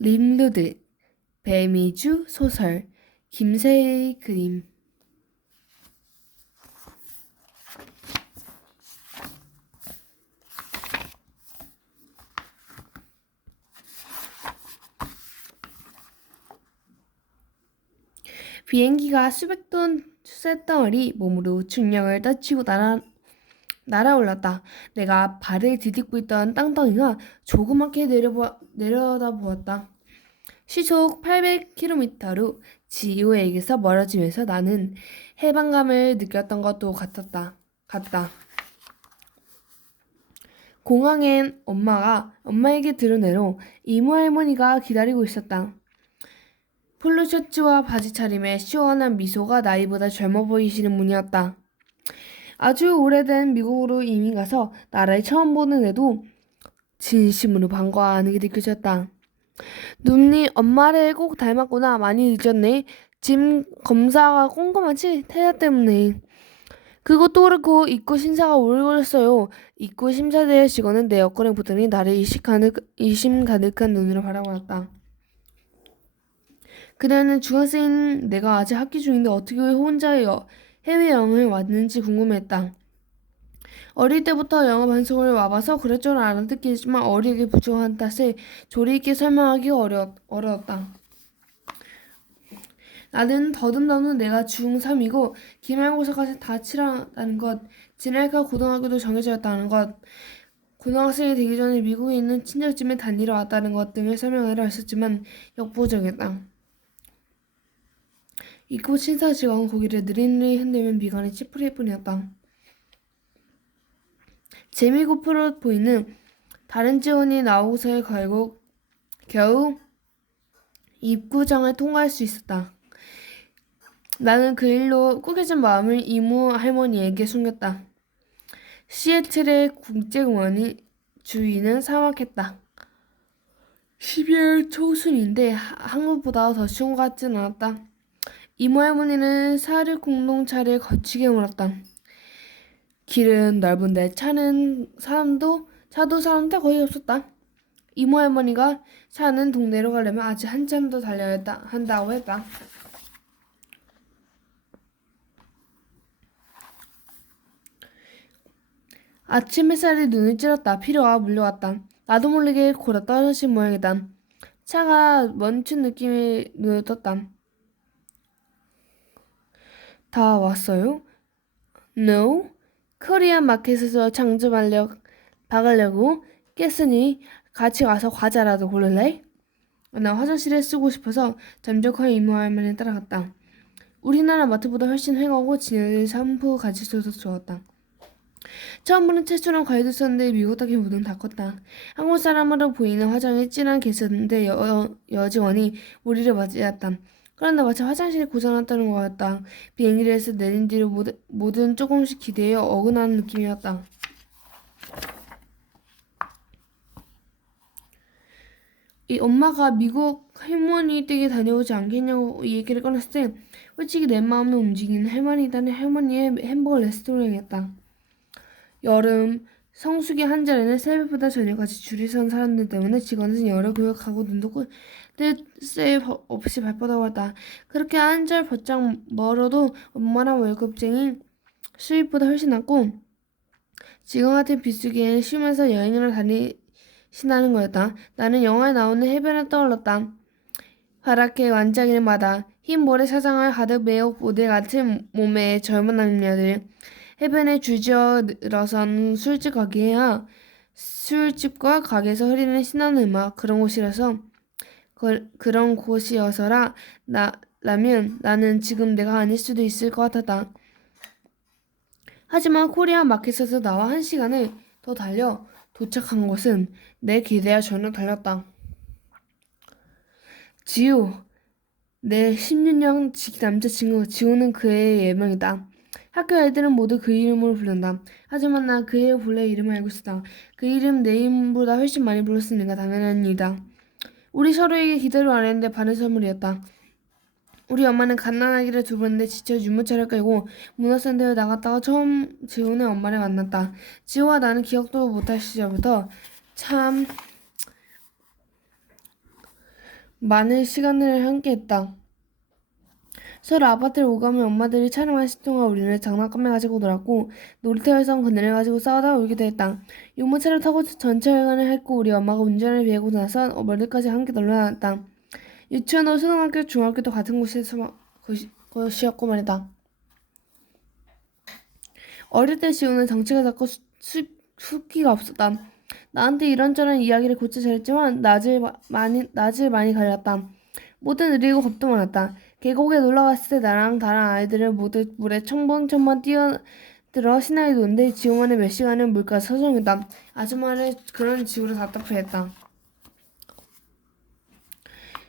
림루드, 배미주 소설, 김세의 그림. 비행기가 수백 톤 쇳덩어리 몸으로 중력을 떨치고 날아올랐다. 내가 발을 디딛고 있던 땅덩이가 조그맣게 내려다보았다. 시속 800km로 지오에게서 멀어지면서 나는 해방감을 느꼈던 것도 같다. 공항엔 엄마에게 들은 애로 이모 할머니가 기다리고 있었다. 폴로 셔츠와 바지 차림에 시원한 미소가 나이보다 젊어 보이시는 분이었다. 아주 오래된 미국으로 이민 가서 나라를 처음 보는 애도 진심으로 반가워하는 게 느껴졌다. 눈이 엄마를 꼭 닮았구나. 많이 늦었네. 짐 검사가 꼼꼼하지? 태자 때문에. 그것도 그렇고 입구 심사가 오래 걸렸어요. 입구 심사대의 직원은 내 여권을 보더니 나를 의심 가득한 눈으로 바라보았다. 그녀는 중학생인 내가 아직 학기 중인데 어떻게 혼자 해외여행을 왔는지 궁금했다. 어릴 때부터 영어 방송을 와봐서 그럴 줄 알아듣기지만 어리게 부족한 탓에 조리 있게 설명하기 어려웠다. 나는 더듬더듬 내가 중3이고 기말고사까지 다 치렀다는 것, 진할까 고등학교도 정해져 있다는 것, 고등학생이 되기 전에 미국에 있는 친척집에 다니러 왔다는 것 등을 설명하려 했었지만 역부족이었다. 입구 심사 직원은 고개를 느릿느릿 흔들며 미간이 찌푸릴 뿐이었다. 재미고프러 보이는 다른 직원이 나오고서야 겨우 입구장을 통과할 수 있었다. 나는 그 일로 꾸겨진 마음을 이모 할머니에게 숨겼다. 시애틀의 국제공원이 주위는 사막했다. 12월 초순인데 한국보다 더 추운 것 같진 않았다. 이모 할머니는 사륙 공동차를 거치게 몰았다. 길은 넓은데 차도 사람도 거의 없었다. 이모 할머니가 사는 동네로 가려면 아직 한참 더 달려야 한다고 했다. 아침 햇살이 눈을 찔렀다. 피로가 물려왔다. 나도 모르게 골아 떨어진 모양이다. 차가 멈춘 느낌이 눈을 떴다. 다 왔어요? No. 코리안 마켓에서 박으려고 깼으니 같이 가서 과자라도 고를래? 나 화장실에 쓰고 싶어서 잠적한 이모 할머니 따라갔다. 우리나라 마트보다 훨씬 횡하고 진열된 샴푸 가지수도 좋았다. 처음 보는 채소랑 과일도 썼는데 미국 닭의 무는 다 컸다. 한국 사람으로 보이는 화장이 진한 개였는데 여직원이 우리를 맞이했다. 그런데 마치 화장실이 고장났다는 것 같다. 비행기에서 내린 뒤로 모든 조금씩 기대에 어긋나는 느낌이었다. 이 엄마가 미국 할머니 댁에 다녀오지 않겠냐고 이 얘기를 꺼냈을 때 솔직히 내 마음을 움직이는 할머니의 햄버거 레스토랑이었다. 여름 성수기 한절에는 새벽보다 저녁까지 줄이 선 사람들 때문에 직원은 열을 구역하고 눈도 뜰새 없이 발뻗어고 했다. 그렇게 한절 바짝 멀어도 엄마랑 월급쟁이 수입보다 훨씬 낫고 지금 같은 비수기에는 쉬면서 여행을 다니신다는 거였다. 나는 영화에 나오는 해변을 떠올랐다. 파랗게 반짝이는 바다, 흰 모래 사장을 가득 메어 모델 같은 몸의 젊은 남녀들, 해변에 줄지어 늘어선 술집과 가게에서 흐리는 신나는 음악, 그런 곳이어서라 라면 나는 지금 내가 아닐 수도 있을 것 같았다. 하지만 코리안 마켓에서 나와 1시간을 더 달려 도착한 곳은 내 기대와 전혀 달랐다. 지우, 내 16년 남자친구 지우는 그의 예명이다. 학교 애들은 모두 그 이름으로 부른다. 하지만 난 그의 본래 이름을 알고 있었다. 그 이름 내 이름보다 훨씬 많이 불렀으니까 당연한 일이다. 우리 서로에게 기대로 안 했는데 받은 선물이었다. 우리 엄마는 갓난아기를 두었는데 지쳐 유모차를 끌고 문화센터에 나갔다가 처음 지우의 엄마를 만났다. 지우와 나는 기억도 못할 시절부터 참 많은 시간을 함께했다. 서로 아파트를 오가며 엄마들이 촬영한 시 동안 우리는 장난감을 가지고 놀았고 놀이터에선 그늘을 가지고 싸우다가 울기도 했다. 유모차를 타고 전철 여행을 했고 우리 엄마가 운전을 배우고 나서 멀리까지 함께 놀러 다녔다. 유치원도 초등학교, 중학교도 같은 곳이었고 말이다. 어릴 때 지우는 덩치가 작고 숫기가 없었다. 나한테 이런저런 이야기를 곧잘 잘했지만 낯을 많이 가렸다. 모든 느리고 겁도 많았다. 계곡에 놀러 갔을 때 나랑 다른 아이들은 모두 물에 첨벙첨벙 뛰어들어 신나게 노는데 지우만의 몇 시간은 물가 서성이다. 아줌마는 그런 지우를 답답해했다.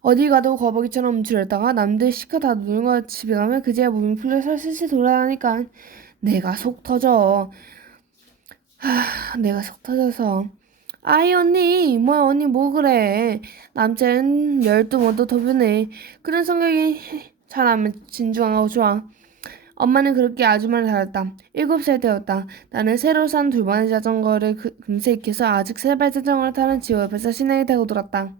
어디 가도 거북이처럼 움츠렸다가 남들 시켜 다 놀고 집에 가면 그제야 몸이 풀려 살살살 돌아가니까 내가 속 터져. 내가 속 터져서. 아이 언니 뭐야 언니 뭐 그래. 남자는 열두 번도 더 변해. 그런 성격이 잘하면 진중하고 좋아. 엄마는 그렇게 아주머니를 닮았다. 7살 때였다. 나는 새로 산 둘만의 자전거를 금세 익혀서 아직 세발 자전거를 타는 지호 옆에서 신나게 타고 돌았다.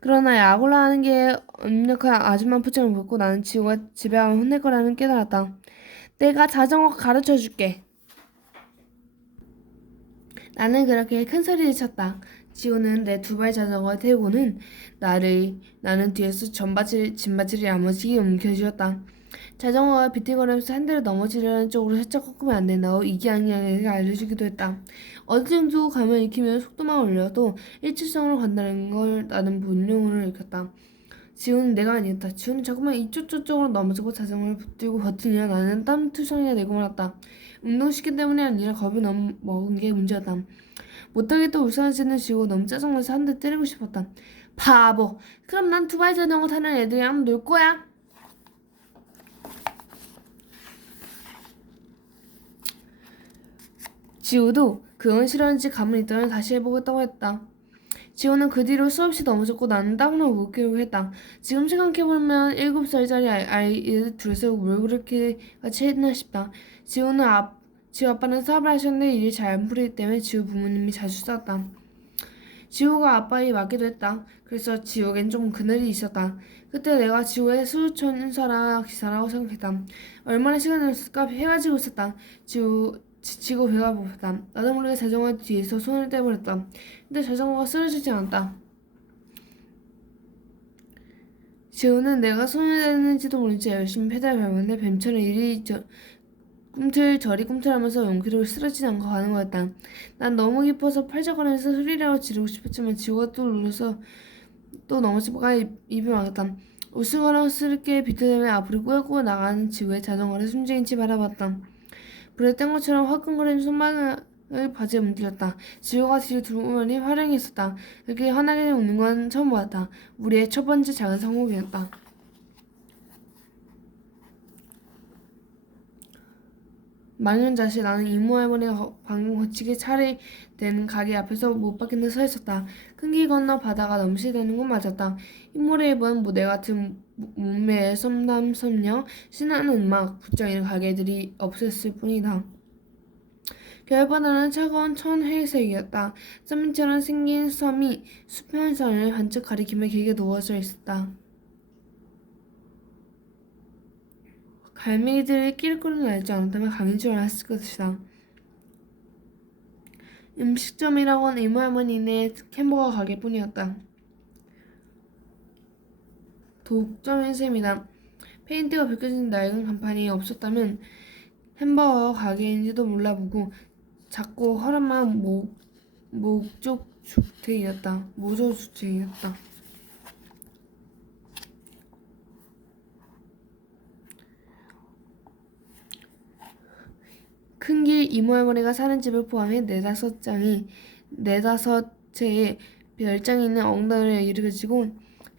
그러나 약올라 하는 게 엄력한 아줌마 표정을 보고 나는 지호가 집에 가면 혼낼 거라는 깨달았다. 내가 자전거 가르쳐줄게. 나는 그렇게 큰 소리를 쳤다. 지호는 내 두 발 자전거를 태우고는 나는 뒤에서 짐바지를 야무지게 움켜쥐었다. 자전거가 비틀거리면서 핸들을 넘어지려는 쪽으로 살짝 꺾으면 안 된다고 이기양양에게 알려주기도 했다. 어느 정도 가면 익히면 속도만 올려도 일직선으로 간다는 걸 나는 본능으로 익혔다. 지호는 내가 아니었다. 지호는 자꾸만 이쪽 저쪽으로 넘어지고 자전거를 붙들고 버티냐 나는 땀투성이가 되고 말았다. 운동시킨 때문이 아니라 겁이 너무 먹은 게 문제였다. 못하게 또 울산해지는 지호 너무 짜증나서 한 대 때리고 싶었다. 바보! 그럼 난 두 발 자전거 타는 애들이랑 놀 거야? 지호도 그건 싫었는지 가만히 있더니 다시 해보겠다고 했다. 지호는 그 뒤로 수없이 넘어졌고 나는 땀을 못 끼고 했다. 지금 생각해보면 7살짜리 아이들 둘이서 뭘 그렇게 같이 했나 싶다. 지호 아빠는 사업을 하셨는데 일이 잘 안 풀리기 때문에 지호 부모님이 자주 싸웠다. 지호가 아빠에 맞기도 했다. 그래서 지호에겐 좀 그늘이 있었다. 그때 내가 지호의 수천사라 기사라고 생각했다. 얼마나 시간이 없을까 해가 지고 있었다. 지치고 배가 고팠다. 나도 모르게 자전거 뒤에서 손을 떼버렸다. 근데 자전거가 쓰러지지 않았다. 지호는 내가 손을 떼는지도 모르지 열심히 페달을 밟았는데 뱀처럼 꿈틀저리 꿈틀하면서 용기로 쓰러지지 않고 가는 거였다. 난 너무 기뻐서 팔짝거리면서 소리라고 지르고 싶었지만 지호가 또 눌러서 또 넘어지다가 입이 막았다. 우스꽝스럽게 비틀대며 앞으로 꾸역꾸역 나가는 지호의 자전거를 숨지인치 바라봤다. 불에 뗀 것처럼 화끈거리는 손바닥을 바지에 문질렀다. 지호가 뒤로 들어오니 활용했었다. 이렇게 환하게 웃는 건 처음 보았다. 우리의 첫 번째 작은 성공이었다. 망연자실 나는 이모 할머니가 방금 거치게 차례된 가게 앞에서 못 박힌 데 서 있었다. 큰 길 건너 바다가 넘실대는 건 맞았다. 흰머리 입은 모델 같은 몸매의 섬남섬녀 신나는 음악 붙여있는 가게들이 없었을 뿐이다. 겨울바다는 차가운 천회색이었다. 쌈민처럼 생긴 섬이 수평선을 반쯤 가리키며 길게 누워져 있었다. 갈매기들이 끼리끼리 알지 않았다면 강인 줄 알았을 것이다. 음식점이라곤 이모 할머니네 햄버거 가게뿐이었다. 독점인 셈이다. 페인트가 벗겨진 낡은 간판이 없었다면 햄버거 가게인지도 몰라보고 작고 허름한 모조주택이었다. 큰 길 이모 할머니가 사는 집을 포함해 네다섯 채의 별장이 있는 엉덩이를 일으켜지고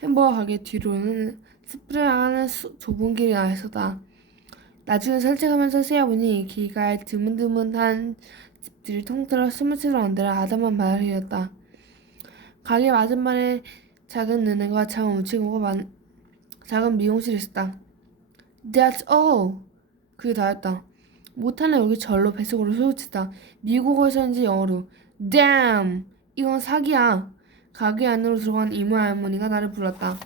햄버거 가게 뒤로는 숲을 향하는 좁은 길이 나서다. 나중에 산책하면서 세어보니 길가에 드문드문한 집들이 통틀어 스무스로 앉으라 아담한 마을이었다. 가게 맞은편에 작은 은행과 작은 우체국과 작은 미용실이 있었다. That's all! 그게 다였다. 못하는 여기 절로 뱃속으로 소리쳤다. 미국어에서인지 영어로 Damn! 이건 사기야. 가게 안으로 들어간 이모 할머니가 나를 불렀다.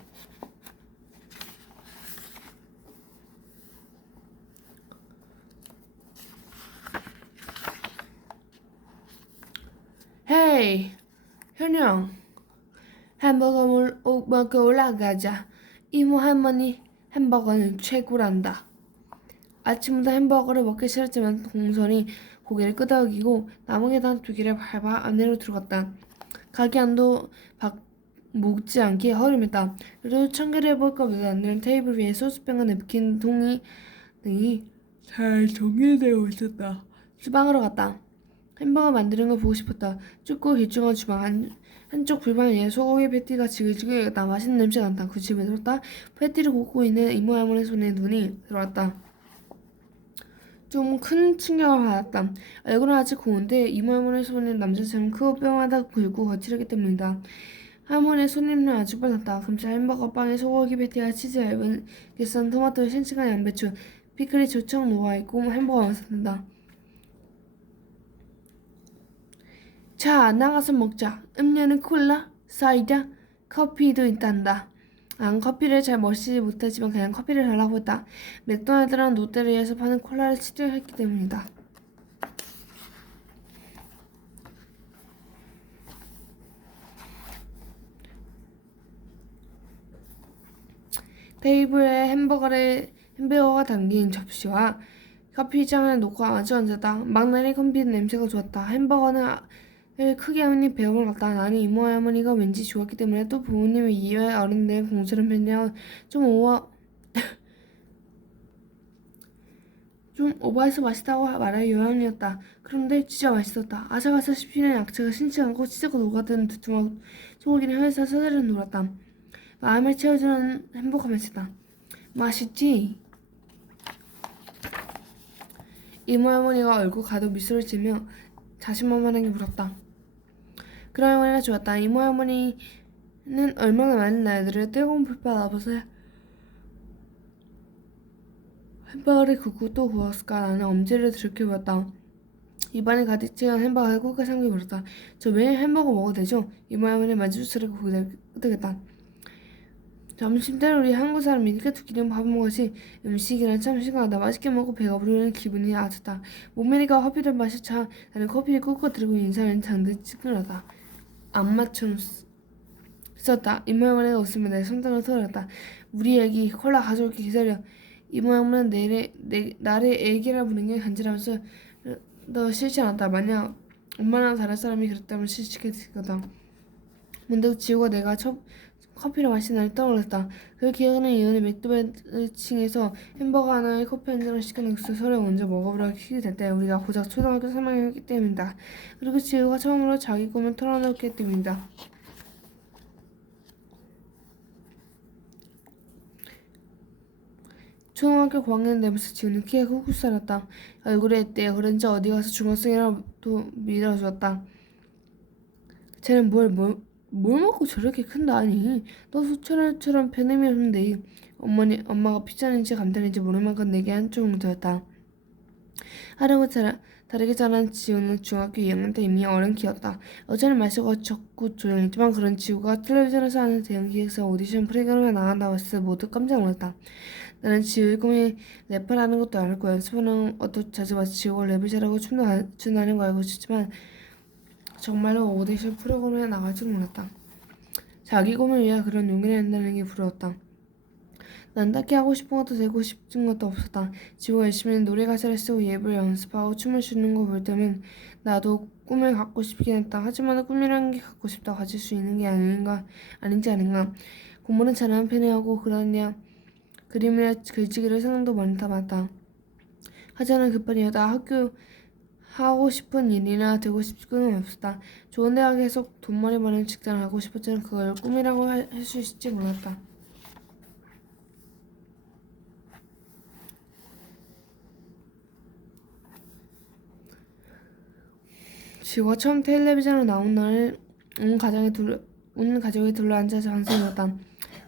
헤이, 현영. 햄버거 먹으러 올라가자. 이모 할머니 햄버거는 최고란다. 아침부터 햄버거를 먹기 싫었지만 동선이 고개를 끄덕이고 나무 계단 2개를 밟아 안으로 들어갔다. 가게 안도 먹지 않게 허름했다. 그래도 청결해 보일 겁니다. 안에는 테이블 위에 소스병과 냅킨 통이 등이 잘 정리되어 있었다. 주방으로 갔다. 햄버거 만드는 걸 보고 싶었다. 좁고 길쭉한 주방 한쪽 불판 위에 소고기 패티가 지글지글 익었다. 맛있는 냄새가 난다. 그 집에 들었다. 패티를 굽고 있는 이모 할머니 손에 눈이 들어왔다. 좀 큰 충격을 받았다. 얼굴은 아직 고운데 이모 할머니 손은 남자처럼 크고 뿅하다 굵고 거칠었기 때문이다. 할머니의 손님은 아주 빨랐다. 금세 햄버거 빵에 소고기 패티와 치즈 얇은 게싼 토마토 싱싱한 양배추 피클이 조청 녹아있고 햄버거가 완성된다. 자, 나가서 먹자. 음료는 콜라, 사이다, 커피도 있단다. 난 커피를 잘 마시지 못하지만 그냥 커피를 달라고 했다. 맥도날드랑 롯데리아에서 파는 콜라를 싫어했기 때문이다. 테이블에 햄버거가 담긴 접시와 커피잔을 놓고 아주 앉았다. 막 내린 커피 냄새가 좋았다. 햄버거는 크게 한 입 베어물 같다. 나는 이모 할머니가 왠지 좋았기 때문에 또 부모님 이외 어른들의 공처럼 편이라 좀 오버해서 맛있다고 말할 요량이었다. 그런데 진짜 맛있었다. 아삭아삭 씹히는 야채가 싱싱하고 치즈가 녹아드는 두툼한 소고기는 혀에서 서서히 녹았다. 마음을 채워주는 행복한 맛이다. 맛있지? 이모 할머니가 얼굴 가득 미소를 지며 자신만만하게 물었다. 그런 할머니가 좋았다. 이모 할머니는 얼마나 많은 날들을 뜨거운 불판 앞에서 햄버거를 굽고 또 구웠을까. 나는 엄지를 들켜보았다. 입안에 가득 채운 햄버거에 코가 삼겨 물었다. 저 매일 햄버거 먹어도 되죠? 이모 할머니 만지주스를 고개를 끄덕였다. 점심때 우리 한국 사람이니까 2끼는 밥 먹어야지. 음식이란 참 심각하다. 맛있게 먹고 배가 부르는 기분이 아주 좋다. 목메리가 커피를 마시자 나는 커피를 꾹꾹 들고 인사는 장듯 찌그러다. 안 맞췄었다. 이모 할머니가 웃으며 내 손등을 털었다. 우리 애기 콜라 가져올게 기다려. 이모 할머니는 나를 애기라 부르는 게 간지러면서 너 싫지 않았다. 만약 엄마나 다른 사람이 그랬다면 싫겠을 거다. 문득 지우가 내가 커피를 마신 날 떠올랐다. 그 기억은 이후에 맥도날드층에서 햄버거 하나에 커피 한 잔을 시켜놓고 서로 먼저 먹어보라고 퀴즈 될 때 우리가 고작 초등학교 3학년이었기 때문이다. 그리고 지우가 처음으로 자기 꿈을 털어놓기 때문이다. 초등학교 고학년 되면서 지우는 키가 쿡쿡 살았다. 얼굴에 했대. 그런지 어디 가서 중학생이라도 밀어주었다. 쟤는 뭘 먹고 저렇게 큰다니. 너 소철처럼 편함이 없는데. 엄마가 피자인지 감탄인지 모를 만큼 내게 한쪽 뭉쳐였다. 하루가 다르게 자란 지우는 중학교 2학년 때 이미 어른 키였다. 어제는 마시고 적고 조용했지만 그런 지우가 텔레비전에서 하는 대형 기획사 오디션 프로그램에 나간다고 했을 때 모두 깜짝 놀랐다. 나는 지우의 꿈이 랩을 하는 것도 알고 연습하는 것도 자주 봤지. 지우가 랩을 잘하고 춤도 추는 거 알고 있었지만 정말로 오디션 프로그램에 나갈 줄 몰랐다. 자기 꿈을 위해 그런 용기를 낸다는 게 부러웠다. 난 딱히 하고 싶은 것도 되고 싶은 것도 없었다. 지우가 열심히 노래 가사를 쓰고 예불 연습하고 춤을 추는 거 볼 때면 나도 꿈을 갖고 싶긴 했다. 하지만 꿈이라는 게 갖고 싶다 가질 수 있는 게 아닌지 아닌가. 공부는 잘하는 편이고 그러냐 그림이나 글쓰기를 생각도 많다 맞다. 하자는 그뿐이었다. 하고 싶은 일이나 되고 싶은 건 없었다. 좋은 대학에서 돈 많이 버는 직장을 하고 싶었지만 그걸 꿈이라고 할 수 있을지 몰랐다. 지우가 처음 텔레비전으로 나온 날 온 가족이 둘러앉아서 방송이었다.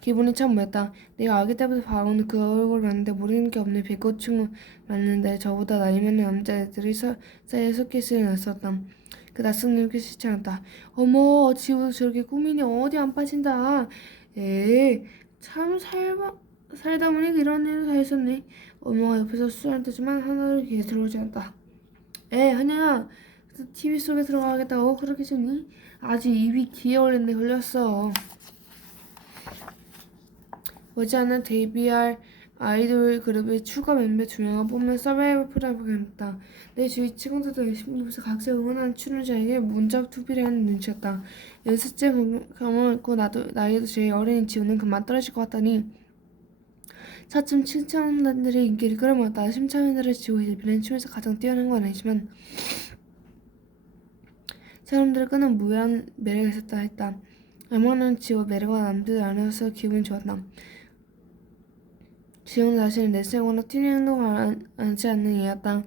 기분이 참 묘했다. 내가 아기 때부터 봐온 그 얼굴을 봤는데 모르는 게 없는 백고충 맞는데 저보다 나이 많은 남자애들이 사이에 섞여 있으려 했었다. 그 낯선 눈빛이 시청했다. 어머, 지우도 저렇게 꾸미니 어디 안 빠진다. 에이, 참 살다 보니 이런 일도 다 있었네. 엄마가 옆에서 수다를 떠지만 하나도 귀에 들어오지 않았다. 한영아, TV 속에 들어가겠다고 그렇게 했니? 아직 입이 귀에 걸렸어. 머지않아 데뷔할 아이돌 그룹의 추가 멤버 2명을 뽑는 서바이벌 프로그램을 했다. 내 주위 친구들도 열심히 입어서 각자 응원하는 출연자에게 문자 투표를 하는 눈치였다. 연습생 경험을 했고 나이도 제일 어린 지우는 그만 떨어질 것 같다니 차츰 칭찬단들의 인기를 끌어모았다. 심사위원들의 지우의 데뷔는 춤에서 가장 뛰어난 건 아니지만 사람들을 끄는 무한 매력이 있었다 했다. 얼마나 지우 매력과 남들 안에서 기분이 좋았다. 지우는 자신을 내세우거나 튀는 행동을 하지 않는 이였다.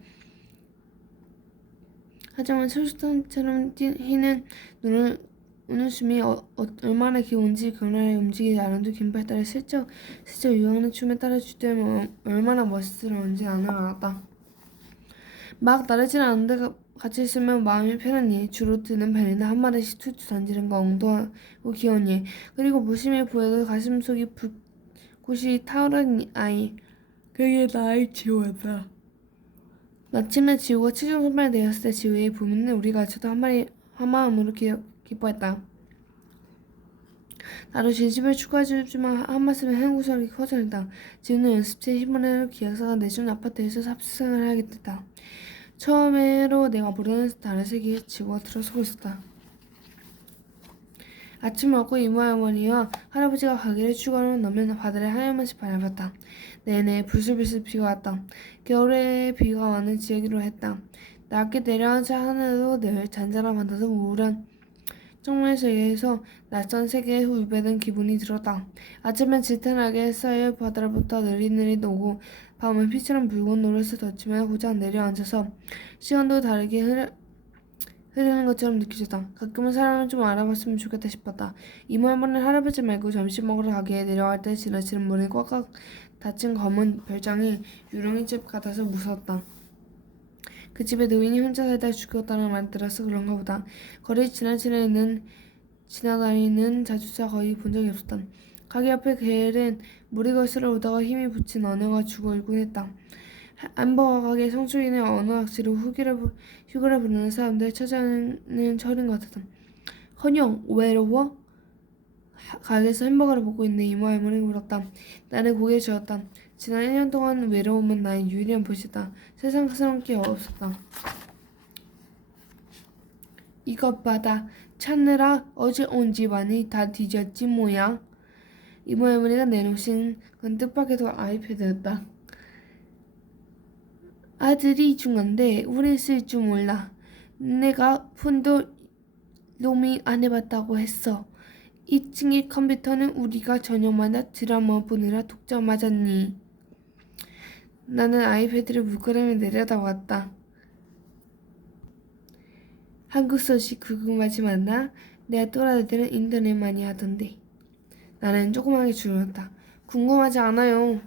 하지만 철수탄처럼 휘는 웃음이 얼마나 귀여운지 그날에 움직이지 않아도 긴팔 따라 슬쩍 유행하는 춤에 따라 주되면 얼마나 멋스러운지 나는 알았다. 막 나르진 않은데 같이 있으면 마음이 편하니 주로 드는 편이나 한마디씩 툭툭 던지는 거 엉뚱하고 귀여우니 그리고 무심히 보여도 가슴속이 불꽃이 타오르는 아이. 그게 나의 지우였다. 마침내 지우가 최종 선발이 되었을 때 지우의 부모는 우리 가족도 한마음으로 기뻐했다. 나도 진심을 축하해주지만 한 말씀에 한구석이 커져있다. 지우는 연습생 힘을 기획사가 내준 아파트에서 삽생을 하게 됐다. 처음으로 내가 모르는 다른 세계에 지우가 들어서고 있었다. 아침을 먹고 이모 할머니와 할아버지가 가게를 추가로 넣으면 바다를 하얀맛이 바라봤다. 내내 불슬불슬 비가 왔다. 겨울에 비가 많은 지역이로 했다. 낮게 내려앉아 하늘도 늘 잔잔한 바다도 우울한 정말 세계에서 낯선 세계에 후배된 기분이 들었다. 아침엔 지탄하게 쌓여 바다로부터 느릿느릿 오고 밤은 피처럼 붉은 노릇을 덮치며 고작 내려앉아서 시간도 다르게 흐르는 것처럼 느껴졌다. 가끔은 사람을 좀 알아봤으면 좋겠다 싶었다. 이모 할머니는 할아버지 말고 점심 먹으러 가게에 내려갈 때 지나치는 문이 꽉꽉 닫힌 검은 별장이 유령의 집 같아서 무서웠다. 그 집에 노인이 혼자 살다 죽었다는 말 들어서 그런가 보다. 거리 지나다니는 자주차 거의 본 적이 없었다. 가게 앞에 게으른 무리 걸스를 오다가 힘이 붙인 언어가 죽어 울곤 했다. 햄버거 가게 성수기는 언어 악취로 휴가를 부르는 사람들 찾아내는 철인 것 같았다. 헌영, 외로워? 가게에서 햄버거를 먹고 있는 이모 할머니가 물었다. 나는 고개를 저었다. 지난 1년 동안 외로움은 나의 유일한 보시다. 세상스러운 게 없었다. 이것 받아. 찾느라 어제 온 집안이 다 뒤졌지 뭐야. 이모 할머니가 내놓으신 건 뜻밖에도 아이패드였다. 아들이 중요한데 우린 쓸 줄 몰라. 내가 폰도 로밍 안 해봤다고 했어. 2층의 컴퓨터는 우리가 저녁마다 드라마 보느라 독점 맞았니? 나는 아이패드를 물끄러미 내려다봤다. 한국 소식 궁금하지 않나? 내가 또라이들은 인터넷 많이 하던데. 나는 조그맣게 줄였다. 궁금하지 않아요.